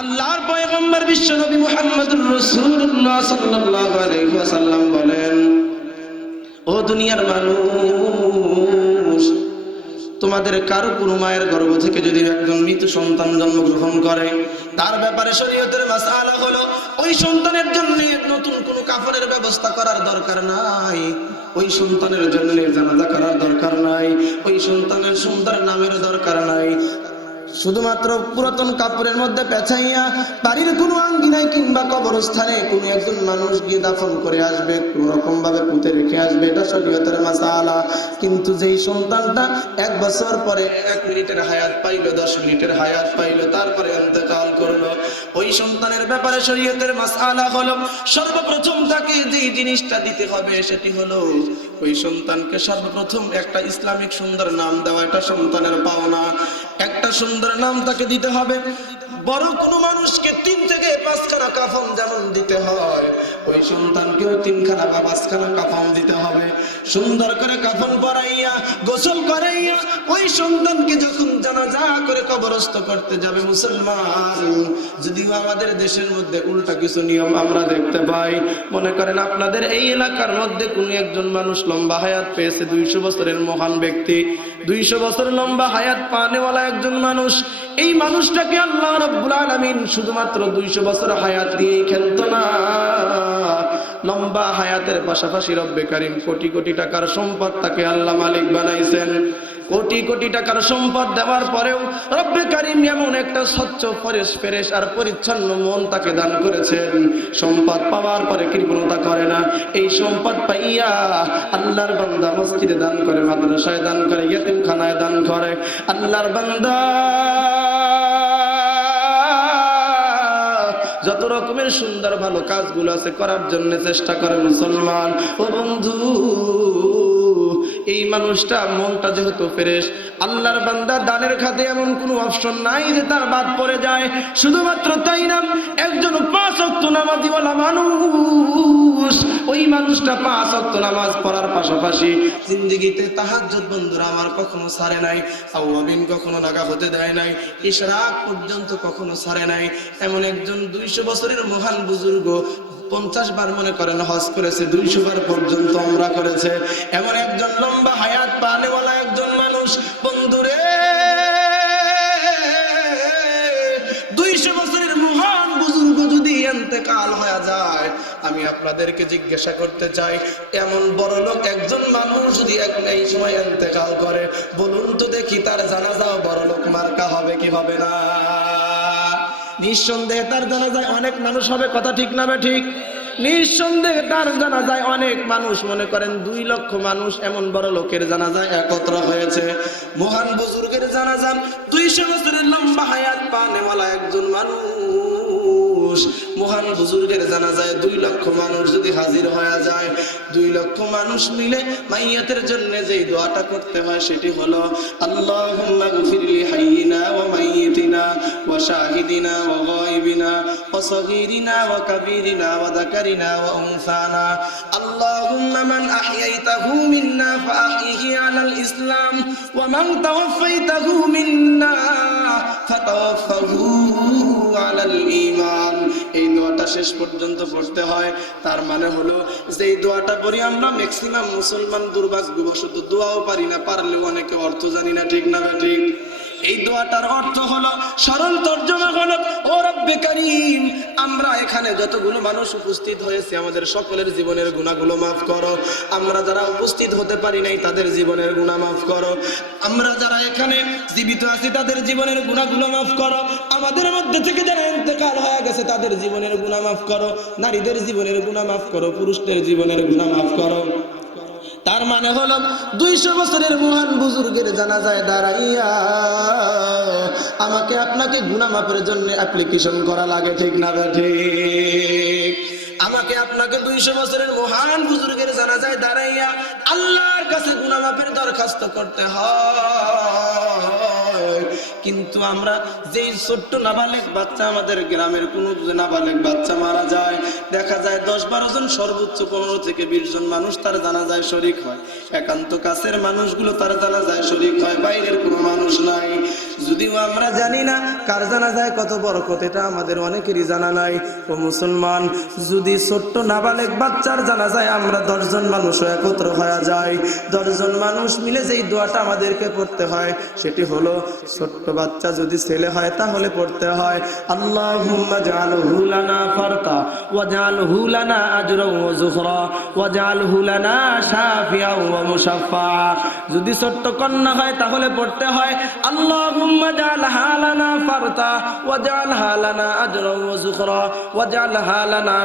আল্লাহর পয়গম্বর বিশ্ব নবী মুহাম্মদুর রাসূলুল্লাহ সাল্লাল্লাহু আলাইহি ওয়াসাল্লাম বলেন, ও দুনিয়ার মানুষ, তোমাদের কারও কোনো মায়ের গর্ভ থেকে যদি একজন মৃত সন্তান জন্মগ্রহণ করে, তার ব্যাপারে শরীয়তের মাসালা হলো, ওই সন্তানের জন্য নতুন কোনো কাফনের ব্যবস্থা করার দরকার নাই, ওই সন্তানের জন্য জানাজা করার দরকার নাই, ওই সন্তানের সুন্দর নামের দরকার নাই শুধুমাত্র পুরাতন কাপড়ের মধ্যে পেঁচাইয়া বাড়ির কোনো আঙ্গিনায় কিংবা কবরস্থানে কোনো একজন মানুষ গিয়ে দাফন করে আসবে, কোন রকম ভাবে পুঁতে রেখে আসবে, এটা শরীয়তের মাসালা। কিন্তু যেই সন্তানটা এক বছর পরে এক মিনিটের হায়াত পাইলো, দশ মিনিটের হায়াত পাইলো, তারপরে অন্তকাল করল। ওই সন্তানের ব্যাপারে শরীয়তের মাসালা হলো, সর্বপ্রথম তাকে যেই জিনিসটা দিতে হবে সেটি হলো ওই সন্তানকে সর্বপ্রথম একটা ইসলামিক সুন্দর নাম দেওয়া, এটা সন্তানের পাওনা। একটা সুন্দর নাম তাকে দিতে হবে। বড় কোনো মানুষকে তিন থেকে পাঁচখানা কাফন যেমন দিতে হয়, ওই সন্তানকেও তিনখানা বা পাঁচখানা কাফন দিতে হবে। সুন্দর করে কাফন পরাইয়া, গোসল করাইয়া, ওই সন্তানকে যখন জানাজা করে কবরস্থ করতে যাবে মুসলমান, যদিও আমাদের দেশের মধ্যে উল্টা কিছু নিয়ম আমরা দেখতে পাই। মনে করেন আপনাদের এই এলাকার মধ্যে কোনো একজন মানুষ লম্বা হায়াত পেয়েছে, দুইশো বছরের মহান ব্যক্তি। দুইশো বছর লম্বা হায়াত পানেওয়ালা একজন মানুষ। এই মানুষটাকে আল্লাহ রব্বুল আলামিন শুধুমাত্র দুইশো বছর হায়াত দিয়েই খেলতো না। লম্বা হায়াতের পাশাপাশি রব্বে কারিম কোটি কোটি টাকার সম্পদ তাকে আল্লাহ মালিক বানাইছেন। কোটি কোটি টাকার সম্পদ দেওয়ার পরেও রব্বে কারিম এমন একটা স্বচ্ছ, ফরেশ, ফেরেশ আর পরিচ্ছন্ন মন তাকে দান করেছেন। সম্পদ পাওয়ার পরে কৃপণতা করে না। এই সম্পদ পাইয়া আল্লাহর বান্দা মসজিদে দান করে, মাদ্রাসায় দান করে ইয়েতিমখানায় দান করে। আল্লাহর বান্দা, যত রকমের সুন্দর ভালো কাজগুলো আছে করার জন্য চেষ্টা করে মুসলমান। ও বন্ধু, এই মানুষটা মনটা যেহেতু ফেরেশ, আল্লাহর বান্দা দানের খাতে এমন কোনো অপশন নাই যে তার বাদ পড়ে যায়। শুধুমাত্র তাই না, একজন পাঁচ অক্ত নামাজিওয়ালা মানুষ ওই মানুষটা পাঁচ অক্ত নামাজ পড়ার পাশাপাশি জিন্দিগিতে তাহাজ্জুদ বন্ধুরা আমার কখনো সারে নাই আউয়াবিন কখনো নাগা হতে দেয় নাই, ইশরাক পর্যন্ত কখনো সারে নাই। এমন একজন দুইশো বছরের মহান বুজুর্গ পঞ্চাশ বার মনে করেন হজ করেছে, দুইশো বার পর্যন্ত আমরা করেছে। এমন একজন লম্বা হায়াত পানেওয়ালা একজন মানুষ, বন্ধুরে, দুইশো বছরের মহান বুজুর্গ যদি এতেকাল হয়ে যায় আমি আপনাদেরকে জিজ্ঞাসা করতে চাই, এমন বড় লোক একজন মানুষ যদি এক এই সময় এতেকাল করে, বলুন তো দেখি তার জানা জানাজাও বড় লোক মার্কা হবে কি হবে না? নিঃসন্দেহে তার জানা যায় অনেক মানুষ হবে, কথা ঠিক না ঠিক? নিঃসন্দেহে তার জানা যায় অনেক মানুষ, মনে করেন দুই লক্ষ মানুষ এমন বড় লোকের জানা যায় একত্র হয়েছে। মহান বুজুর্গের জানা যান দুইশো বছরের লম্বা হায়াত পানেওয়ালা একজন মানুষ। মহান বুজুর্গের জানা যায় দুই লক্ষ মানুষ যদি হাজির হয়ে যায়, দুই লক্ষ মানুষ মিলে মাইয়াতের জন্য যেই দোয়াটা করতে হয় সেটি হলো আল্লাহ হাইয়িনা ওয়া মাইয়িতিনা কাবীরিনা ওয়া যাকারিনা ওয়া উনসানা আল্লাহুম্মা মান আহইয়াইতাহু মিন্না ফাআহইহি আলাল ইসলাম ওয়া মান তাওয়াফাইতাহু মিন্না ফাতাওয়াফাহু আলাল ঈমান এই দোয়াটা শেষ পর্যন্ত পড়তে হয়। তার মানে হলো যে এই দোয়াটা পড়ি আমরা ম্যাক্সিমাম মুসলমান দুর্ভাগ্যবশত দোয়াও পারি না, পারলেও অনেকে অর্থ জানি না, ঠিক না ঠিক? এই দোয়াটার অর্থ হলো সরল তর্জমা হলো, ও রব্বে করিম, আমরা এখানে যতগুলো মানুষ উপস্থিত হয়েছে, আমাদের সকলের জীবনের গুণাগুলো মাফ করো। আমরা যারা উপস্থিত হতে পারি নাই, তাদের জীবনের গুণা মাফ করো। আমরা যারা এখানে জীবিত আছি, তাদের জীবনের গুণাগুলো মাফ করো। আমাদের মধ্যে থেকে যারা ইন্তেকাল হয়ে গেছে, তাদের জীবনের গুণা মাফ করো। নারীদের জীবনের গুণা মাফ করো, পুরুষদের জীবনের গুণা মাফ করো। তার মানে হলো দুইশো বছরের মহান বুজুর্গের জানা যায় দাঁড়াইয়া আমাকে আপনাকে গুণামাপের জন্য অ্যাপ্লিকেশন করা লাগে, ঠিক না ঠিক? আমাকে আপনাকে দুইশো বছরের মহান বুজুর্গের জানা যায় দাঁড়াইয়া আল্লাহর কাছে গুণামাপের দরখাস্ত করতে হয়। কিন্তু আমরা যেই ছোট্ট নাবালেক বাচ্চা আমাদের গ্রামের কোনো নাবালেক বাচ্চা মারা যায়, দেখা যায় দশ বারো জন সর্বোচ্চ পনেরো থেকে বিশ জন মানুষ তার জানা যায় শরিক হয়। একান্ত কাছের মানুষগুলো তার জানা যায় শরিক হয়, বাইরের কোনো মানুষ নাই। যদিও আমরা জানি না কার জানা যায় কত বরকত, এটা আমাদের অনেকেরই জানা নাই। ও মুসলমান, যদি ছোট্ট নাবালেক বাচ্চার জানা যায় আমরা দশজন মানুষ একত্র হয়ে যায় দশজন মানুষ মিলে যেই দোয়াটা আমাদেরকে পড়তে হয়, সেটি হলো ছোট্ট বাচ্চা যদি ছেলে হয় তাহলে পড়তে হয়, আল্লাহুম্মা জাআলহু লানা ফারতা ওয়াজআলহু লানা আজরাও ওয়া যুখরা ওয়াজআলহু লানা শাফিয়া ওয়া মুশাফফা। যদি ছোট্ট কন্যা হয় তাহলে পড়তে হয়, আল্লাহুম্মা জাআলহা اجعلها لنا فرتا واجعلها لنا اجرا وزخرا واجعلها لنا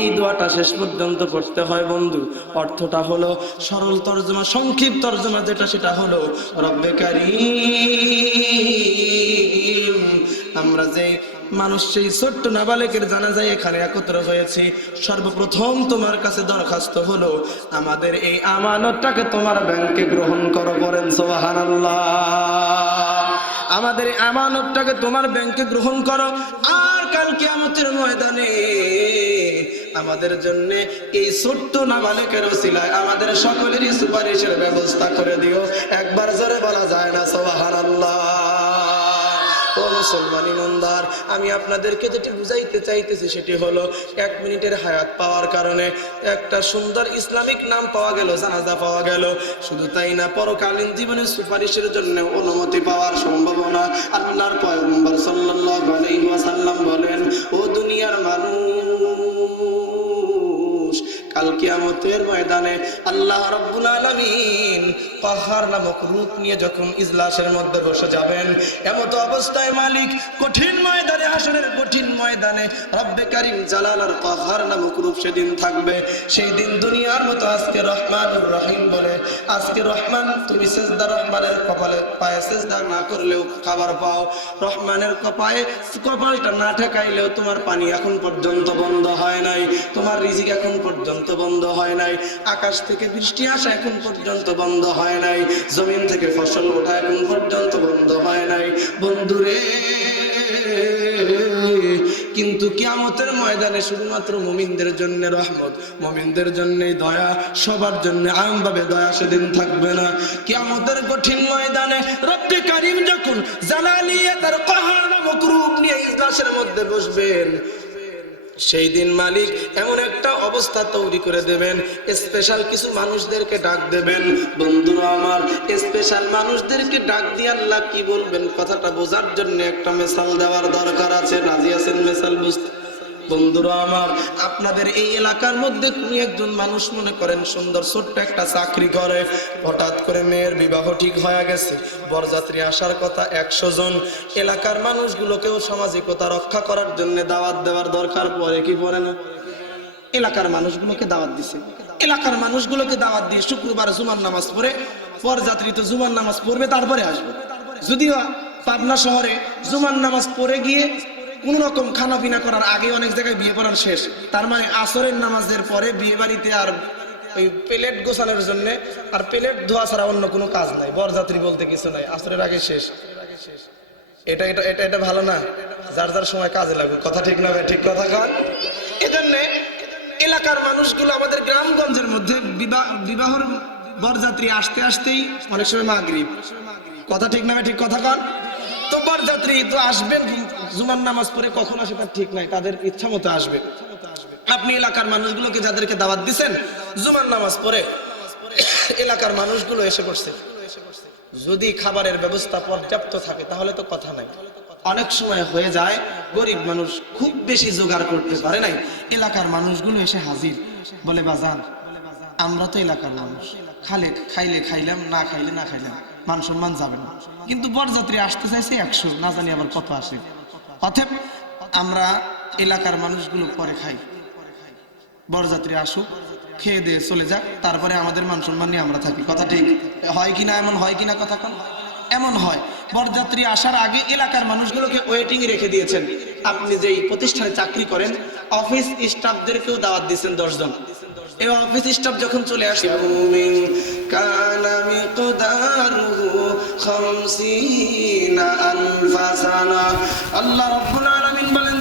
এই দোয়াটা শেষ পর্যন্ত করতে হয় বন্ধু। অর্থটা হলো সরল তর্জমা, সংক্ষিপ্ত তর্জমা যেটা, সেটা হলো রব্বে কারীম, আমরা যে মানুষ সেই ছোট্ট নাবালেকের জানা যায় এখানে একত্র হয়েছি। সর্বপ্রথম তোমার কাছে দরখাস্ত হলো, আমাদের এই আমানতটাকে তোমার ব্যাংকে গ্রহণ করো বলেন সোহানাল্লাহ আমাদের এই আমানতটাকে তোমার ব্যাংকে গ্রহণ করো, আর কালকে আমাদের ময়দানে আমাদের জন্য এই ছোট্ট নাবালেকের ওসিলায় আমাদের সকলেরই সুপারিশের ব্যবস্থা করে দিও। একবার জোরে বলা যায় না সোহানাল্লাহ মুসলমান ইমানদার আমি আপনাদেরকে যেটি বুঝাইতে চাইতেছি সেটি হলো, এক মিনিটের হায়াত পাওয়ার কারণে একটা সুন্দর ইসলামিক নাম পাওয়া গেল, জানাজা পাওয়া গেল। শুধু তাই না, পরকালীন জীবনের সুপারিশের জন্য অনুমতি পাওয়ার সম্ভাবনা আল্লাহর পয়গম্বর সাল্লাল্লাহু আলাইহি ওয়াসাল্লাম বলেন, ও দুনিয়ার মানুষ কিয়ামতের ময়দানে আল্লাহ রাব্বুল আলামিন পাহাড় নামক রূপ নিয়ে যখন ইজলাসের মধ্যে বসে যাবেন, এমত অবস্থায় মালিক কঠিন ময়দানে, হাসরের কঠিন ময়দানে রব্বে কারিম জালালার পাহাড় নামক রূপ সেদিন থাকবে। সেই দিন দুনিয়ার মতো আজকে রহমানুর রহিম বলে, আজকে রহমান, তুমি সেজদা রহমানের কপালে পায়ে সেজদা না করলেও খাবার পাও। রহমানের কপায়ে, কপালটা না ঠেকাইলেও তোমার পানি এখন পর্যন্ত বন্ধ হয় নাই। তোমার রিজিক এখন পর্যন্ত বন্ধ হয় নাই। আকাশ থেকে বৃষ্টি আসা এখন পর্যন্ত বন্ধ হয় নাই। জমিন থেকে ফসল ওঠা এখন পর্যন্ত বন্ধ হয় নাই। বন্ধুরে, কিন্তু কিয়ামতের ময়দানে শুধুমাত্র মুমিনদের জন্য রহমত, মুমিনদের জন্য দয়া, সবার জন্য আমভাবে দয়া সেদিন থাকবে না। কিয়ামতের কঠিন ময়দানে রব্বে কারিম যখন জালালিয়া তার পাহাড় নামক রূপ নিয়ে ইজলাসের মধ্যে বসবেন সেই দিন মালিক এমন একটা অবস্থা তৈরি করে দেবেন। স্পেশাল কিছু মানুষদেরকে ডাক দেবেন। বন্ধুরা আমার স্পেশাল মানুষদেরকে ডাক দিয়ে আল্লাহ কি বলবেন? কথাটা বোঝার জন্য একটা মেশাল দেওয়ার দরকার আছে। রাজি আছেন মেসাল বুঝতে বন্ধুরা আমার, আপনাদের এই এলাকার মধ্যে কোন একজন মানুষ মনে করেন সুন্দর ছোট্ট একটা চাকরি করে, হঠাৎ করে মেয়ের বিবাহ ঠিক হয়ে গেছে, বরযাত্রী আসার কথা একশো জন। এলাকার মানুষগুলোকেও সামাজিকতা রক্ষা করার জন্য দাওয়াত দেওয়ার দরকার, পরে কি পড়ে না? এলাকার মানুষগুলোকে দাওয়াত দিছে। এলাকার মানুষগুলোকে দাওয়াত দিয়ে শুক্রবার জুমার নামাজ পড়ে, বরযাত্রী তো জুমার নামাজ পড়বে, তারপরে আসবে। যদিও পাবনা শহরে জুমার নামাজ পড়ে গিয়ে কোন রকম খানা পিনা করার আগে অনেক জায়গায় বিয়ে করার শেষ। তার মানে আসরের নামাজের পরে বিয়ে বাড়িতে আর ওই প্লেট গোছানোর জন্য আর প্লেট ধোয়া ছাড়া অন্য কোনো কাজ নাই, বরযাত্রী বলতে কিছু নাই, আসরের আগে শেষ। এটা এটা এটা এটা ভালো না। যার যার সময় কাজে লাগবে। কথা ঠিক না ঠিক কথা কান। এজন্য এলাকার মানুষগুলো আমাদের গ্রামগঞ্জের মধ্যে বিবাহ, বিবাহর বরযাত্রী আসতে আসতেই অনেক সময় মাগরিব। কথা ঠিক না ঠিক কথা কান? তো বরযাত্রী তো আসবেন জুমার নামাজ পড়ে কখন আসে তার ঠিক নাই, তাদের ইচ্ছা মতো আসবে। আপনি এলাকার মানুষগুলোকে যাদেরকে দাওয়াত দিচ্ছেন জুমার নামাজ পড়ে এলাকার মানুষগুলো এসে পড়ছে। যদি খাবারের ব্যবস্থা পর্যাপ্ত থাকে, তাহলে তো কথা নাই। অনেক সময় হয়ে যায়, গরিব মানুষ খুব বেশি জোগাড় করতে পারে নাই, এলাকার মানুষগুলো এসে হাজির, বলে, বাজান, আমরা তো এলাকার মানুষ, খালে, খাইলে খাইলাম, না খাইলে না খাইলাম, মান সম্মান যাবে না। কিন্তু বরযাত্রী আসতে চাইছে একশো, না জানি আবার কত আসে। অথব আমরা এলাকার মানুষগুলো পরে খাই। বরযাত্রী আসুক, খেয়ে দিয়ে চলে যাক, তারপরে আমাদের মান সম্মান নিয়ে আমরা থাকি। কথা ঠিক? হয় কিনা এমন, হয় কিনা কথা এমন হয়। বরযাত্রী আসার আগে এলাকার মানুষগুলোকে ওয়েটিং রেখে দিয়েছেন। আপনি যেই প্রতিষ্ঠানে চাকরি করেন অফিস স্টাফদেরকেও দাওয়াত দিয়েছেন দশজন। এই অফিস স্টাফ যখন চলে আসে খামসিনা আলফা সানা আল্লাহ রাব্বুল আলামিন বলেন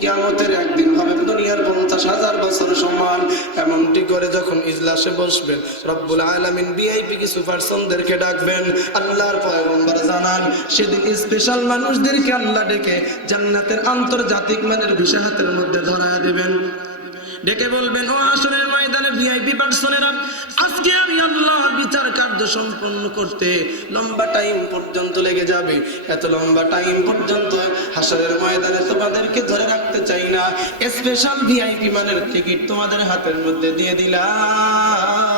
কিয়ামতের একদিন হবে দুনিয়ার পঞ্চাশ হাজার বছর সমান। এমনটি করে যখন ইজলাসে বসবেন রব্বুল ডাকবেন, আল্লাহর পয়গম্বর জানান, সেদিন স্পেশাল মানুষদেরকে আল্লাহ ডেকে জান্নাতের আন্তর্জাতিক মানের ভিসা হাতের মধ্যে ধরা দেবেন। ডেকে বলবেন, ও আসনের ময়দানে ভিআইপি পার্সনেরা আজকে আমি আল্লাহ বিচার কার্য সম্পন্ন করতে লম্বা টাইম পর্যন্ত লেগে যাবে। এত লম্বা টাইম পর্যন্ত হাসরের ময়দানে তোমাদেরকে ধরে রাখতে চাই না। স্পেশাল ভিআইপি মানের টিকিট তোমাদের হাতের মধ্যে দিয়ে দিলাম।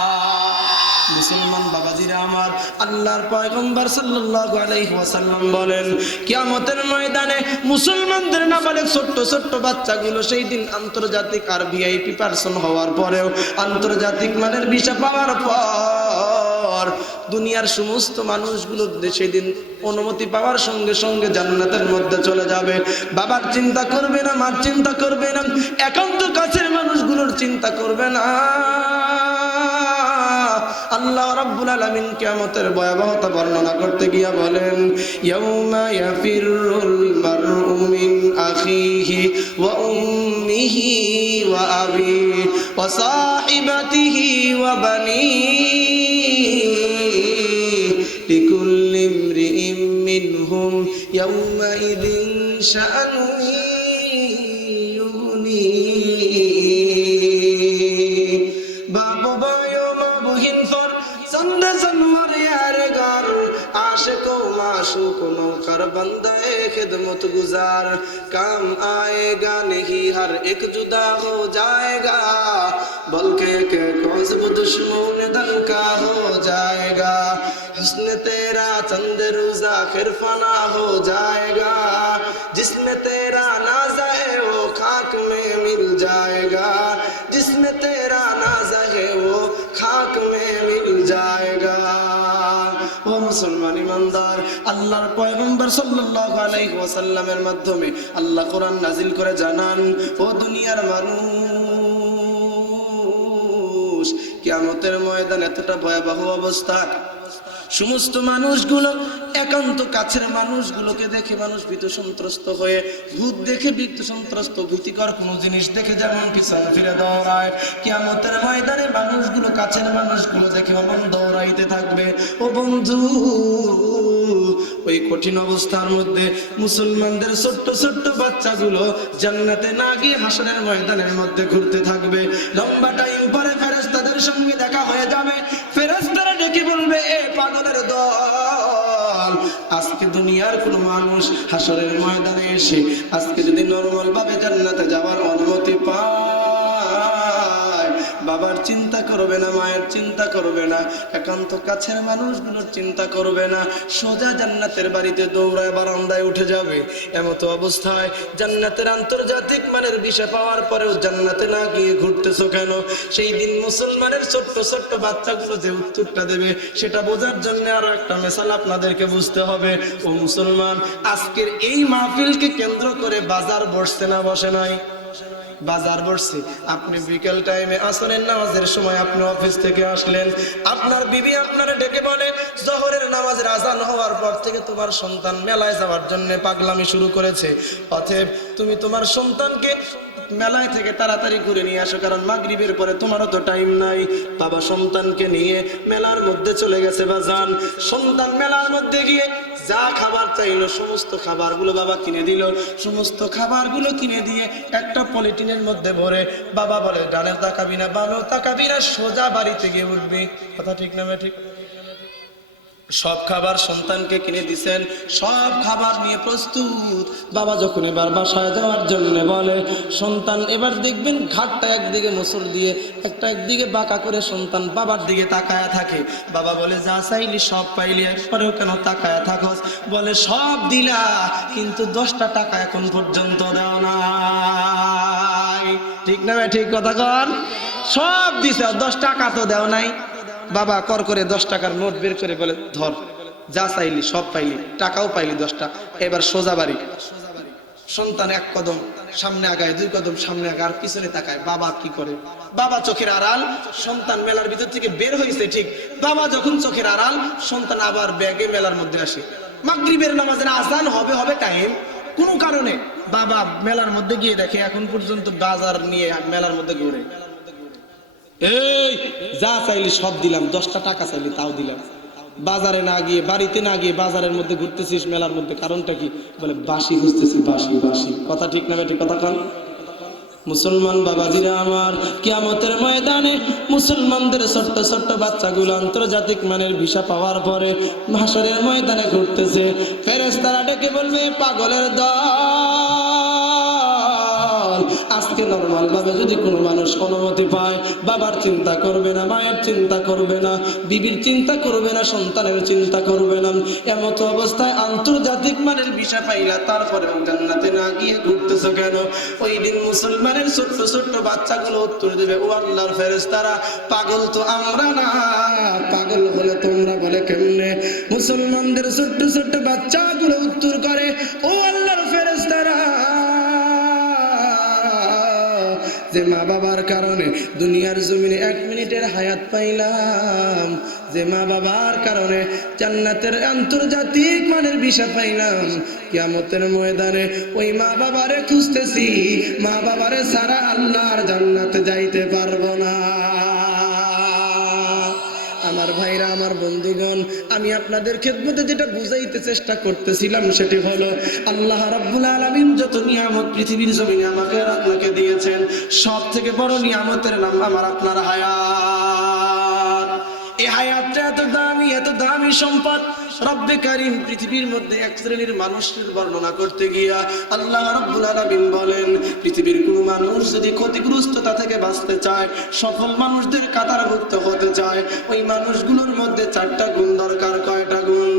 মুসলমান বাবাজিরা আমার আল্লাহর পয়গম্বর সাল্লাল্লাহু আলাইহি ওয়াসাল্লাম বলেন, কিয়ামতের ময়দানে মুসলমানদের নাবালেক ছোট্ট ছোট্ট বাচ্চাগুলো সেই দিন আন্তর্জাতিক আর ভিআইপি পারসন হওয়ার পরেও আন্তর্জাতিক মানের ভিসা পাওয়ার পর দুনিয়ার সমস্ত মানুষগুলো সেদিন অনুমতি পাওয়ার সঙ্গে সঙ্গে জান্নাতের মধ্যে চলে যাবে। বাবার চিন্তা করবে না, মার চিন্তা করবে না, একান্ত কাছের মানুষগুলোর চিন্তা করবে না। আল্লাহ রাব্বুল আলামিন কিয়ামতের ভয়াবহতা বর্ণনা করতে গিয়া বলেন, ইয়াউমা ইয়াফিরুল মারউ মিন আখিহি ওয়া উম্মিহি ওয়া আবি ওয়া সাহিবাতিহি ওয়া বানিহি লিকুল্লি ইমরিইম মিনহুম ইয়াউমাইযিন শাআনুন মরিয়ার ঘর আশেক মাশুক নৌকার বন্দায় খেদমত গুজার কাম আয়েগা নেহি হর এক জুদা হো জায়েগা বলকে কে কজব দুশ্মন দল কা হো জায়েগা حسن تیرا چند روزہ خیر فنا ہو جائے گا جس میں تیرا نازہ ہے وہ خاک میں مل جائے گا جس میں تیرا نازہ ہے وہ خاک میں مل جائے گا ও মুসলমান ইমানদার, আল্লাহর পয়গম্বর সাল্লাল্লাহু আলাইহি ওয়াসাল্লামের মাধ্যমে আল্লাহ কোরআন নাজিল করে জানান, ও দুনিয়ার মানুষ, কিয়ামতের ময়দান এতটা ভয়াবহ অবস্থা সমস্ত মানুষগুলো, একান্ত কাছের মানুষগুলোকে দেখে মানুষ ভীত সন্ত্রস্ত হয়ে, ভূত দেখে ভীত সন্ত্রস্ত ভীতিকর কোনো জিনিস দেখে যেমন পিছন ফিরে দৌড়ায়। কিয়ামতের ময়দানে মানুষগুলো, কাছের মানুষগুলো দেখে অমন দৌড়াইতে থাকবে। ও বন্ধু, ওই কঠিন অবস্থার মধ্যে মুসলমানদের ছোট্ট ছোট্ট বাচ্চাগুলো জান্নাতে না গিয়ে হাসনের ময়দানের মধ্যে ঘুরতে থাকবে। লম্বা টাইম পরে ফেরেস্তাদের সঙ্গে দেখা হয়ে যাবে। আজকে দুনিয়ার কোন মানুষ হাসরের ময়দানে এসে আজকে যদি নর্মাল ভাবে জান্নাতে যাওয়ার অনুমতি পায়, বাবার চিন্তা করবে না, মায়ের চিন্তা করবে না, একান্ত কাছের মানুষগুলোর চিন্তা করবে না, সোজা জান্নাতের বাড়িতে দৌড়ায় বারান্দায় উঠে যাবে। এমতো অবস্থায় জান্নাতের আন্তর্জাতিক মানের বিষয় পাওয়ার পরেও জান্নাতে না গিয়ে ঘুরতেছো কেন? সেই দিন মুসলমানের ছোট্ট ছোট্ট বাচ্চাগুলো যে উত্তরটা দেবে, সেটা বোঝার জন্য আরও একটা মেশাল আপনাদেরকে বুঝতে হবে। ও মুসলমান, আজকের এই মাহফিলকে কেন্দ্র করে বাজার বসছে না, বসে নাই? বাজার বসছে। আপনি বিকেল টাইমে আসরের নামাজের সময় আপনি অফিস থেকে আসলেন। আপনার বিবি আপনারা ডেকে বলে, জহরের নামাজের আজান হওয়ার পর থেকে তোমার সন্তান মেলায় যাওয়ার জন্য পাগলামি শুরু করেছে। অতএব তুমি তোমার সন্তানকে মেলায় থেকে তাড়াতাড়ি করে নিয়ে আসো, কারণ মাগরিবের পরে তোমারও তো টাইম নাই। বাবা সন্তানকে নিয়ে মেলার মধ্যে চলে গেছে বা যান সন্তান মেলার মধ্যে গিয়ে যা খাবার চাইলো, সমস্ত খাবারগুলো বাবা কিনে দিল। সমস্ত খাবারগুলো কিনে দিয়ে একটা পলিটিনের মধ্যে ভরে বাবা বলে ডানের তাকাবি না বামেও তাকাবি না, সোজা বাড়িতে গিয়ে উঠবি। কথা ঠিক না ঠিক সব খাবার সন্তানকে কিনে দিছেন, সব খাবার নিয়ে প্রস্তুত। বাবা যখন এবার বাসায় যাওয়ার জন্য বলে, সন্তান, এবার দেখবেন ঘাটটা একদিকে মুসল দিয়ে, একটা একদিকে বাঁকা করে সন্তান বাবার দিকে তাকায়া থাকে। বাবা বলে, যা চাইলি সব পাইলি, একবারেও কেন তাকায়া থাকস? বলে, সব দিলা, কিন্তু দশটা টাকা এখন পর্যন্ত দেওয়া নাই ঠিক না ঠিক কথা কন? সব দিছে দশ টাকা তো দেও নাই। বাবা, কর করে দশ টাকার নোট বের করে বলে, ধর, যা চাইলি, সব পাইলি, টাকাও পাইলি দশটা এবার সোজা বাড়ি। সন্তান এক কদম সামনে আগায়, দুই কদম সামনে আগায় পিছনে তাকায়। বাবা কি করে? বাবা চোখের আড়াল, সন্তান মেলার ভিতর থেকে বের হয়েছে ঠিক। বাবা যখন চোখের আড়াল, সন্তান আবার ব্যাগে মেলার মধ্যে আসে। মাগরিবের নামাজের আজান হবে হবে টাইম কোনো কারণে বাবা মেলার মধ্যে গিয়ে দেখে এখন পর্যন্ত বাজার নিয়ে মেলার মধ্যে ঘুরে। এই, যা চাইলি সব দিলাম, দশটা টাকা চাইলি তাও দিলাম। বাজারে না গিয়ে, বাড়িতে না গিয়ে বাজারের মধ্যে ঘুরতেছিস মেলার মধ্যে, কারণটা কি? বলে বাসি খুঁজতেছি বাসি বাসি কথা ঠিক না বেটি কথা কন। মুসলমান বাবাজিরা আমার, কিয়ামতের ময়দানে মুসলমানদের ছোট্ট ছোট্ট বাচ্চাগুলো আন্তর্জাতিক মানের ভিসা পাওয়ার পরে ভাষণের ময়দানে ঘুরতেছে। ফেরেস্তারা ডেকে বলবে, পাগলের দল। আজকে নর্মাল ভাবে যদি কোনো মানুষ অনুমতি পায়, বাবার চিন্তা করবে না, মায়ের চিন্তা করবে না, বিবির চিন্তা করবে না, সন্তানের চিন্তা করবে না, এমত অবস্থায় আন্তর্জাতিক মানের ভিসা পাইলা তারপরে জান্নাতে না গিয়ে ঘুরতেছো কেন? ওই দিন মুসলমানের ছোট্ট ছোট্ট বাচ্চাগুলো উত্তর দেবে, ও আল্লাহর ফেরেস্তারা পাগল তো আমরা না, পাগল হলে তোমরা বলে কেমনে? মুসলমানদের ছোট্ট ছোট্ট বাচ্চাগুলো উত্তর করে, ও আল্লাহর যে মা বাবার কারণে দুনিয়ার জমিনে এক মিনিটের হায়াত পাইলাম। যে মা বাবার কারণে জান্নাতের আন্তর্জাতিক মানের বিষা পাইলাম। কিয়ামতের ময়দানে ওই মা বাবারে খুঁজতেছি। মা বাবারে সারা আল্লাহর জান্নাতে যাইতে পারব না। আমার ভাইরা, আমার বন্ধুগণ, আমি আপনাদের খেদমতে যেটা বুঝাইতে চেষ্টা করতেছিলাম সেটি হলো, আল্লাহ রাব্বুল আলামিন যত নিয়ামত পৃথিবীর জমিনে আমাকে আপনাকে দিয়েছেন সব থেকে বড় নিয়ামতের নাম আমার আপনার হায়াত। এই হায়াতটা এত দামি এত দামি সম্পদ। রব্বে কারিম পৃথিবীর মধ্যে এক শ্রেণির মানুষের বর্ণনা করতে গিয়া আল্লাহ রাব্বুল আলামিন বলেন, পৃথিবীর কোন মানুষ যদি ক্ষতিগ্রস্ততা থেকে বাঁচতে চায়, সফল মানুষদের কাতারভুক্ত হতে চায়, ওই মানুষগুলোর মধ্যে চারটা গুণ দরকার, কয়টা গুণ?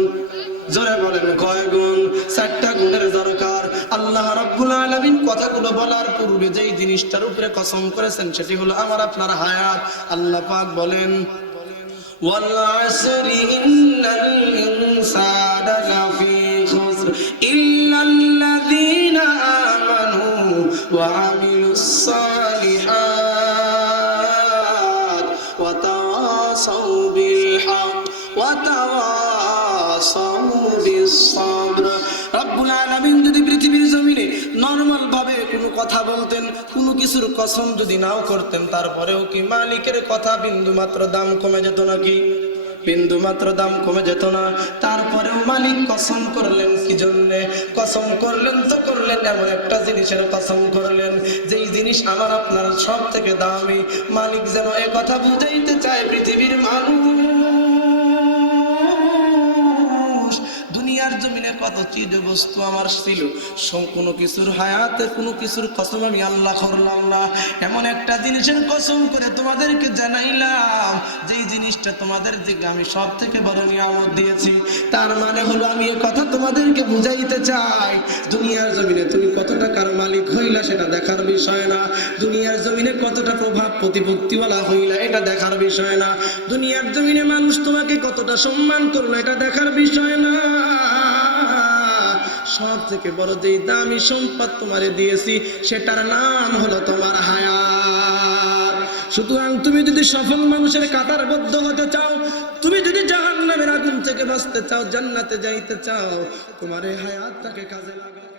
জোরে বলেন, কয় গুণ? চারটা গুণের দরকার। আল্লাহ রাব্বুল আলামিন কথাগুলো বলার পূর্বে যেই জিনিসটার উপরে কসম করেছেন, সেটি হলো আমার আপনার হায়াত। আল্লাহ পাক বলেন والعصر إن الإنسان لفي خسر إلا الذين آمنوا وعملوا الصالحات কথা বলতেন, কোনো কিছুর কসম যদি নাও করতেন, তারপরেও কি মালিকের কথা বিন্দু মাত্র দাম কমে যেত নাকি? বিন্দু মাত্র দাম কমে যেত না। তারপরেও মালিক কসম করলেন কি জন্যে? কসম করলেন তো করলেন, এমন একটা জিনিসের কসম করলেন, যেই জিনিস আমার আপনার সব থেকে দামি। মালিক যেন এ কথা বুঝাইতে চায় পৃথিবীর মানুষ। জমিনে কত চিজ বস্তু আমার ছিল। কোনো কিছুর হায়াতে, কোনো কিছুর কসম আমি আল্লাহ করলাম না। এমন একটা জিনিসের কসম করে তোমাদেরকে জানাইলাম, যেই জিনিসটা তোমাদের দিকে আমি সব থেকে বড় নিয়ামত দিয়েছি। তার মানে হলো আমি এ কথা তোমাদেরকে বুঝাইতে চাই, দুনিয়ার জমিনে তুমি কতটা টাকার মালিক হইলা সেটা দেখার বিষয় না। দুনিয়ার জমিনে কতটা প্রভাব প্রতিপত্তিওয়ালা হইলা এটা দেখার বিষয় না। দুনিয়ার জমিনে মানুষ তোমাকে কতটা সম্মান করল এটা দেখার বিষয় না। সব থেকে বড় যেই দামি সম্পদ তোমারে দিয়েছি, সেটার নাম হলো তোমার হায়াত। সুতরাং তুমি যদি সফল মানুষের কাতার কাতারবদ্ধ হতে চাও, তুমি যদি জাহান্নামের আগুন থেকে বাঁচতে চাও, জান্নাতে যাইতে চাও, তোমার এই হায়াতটাকে কাজে লাগাও।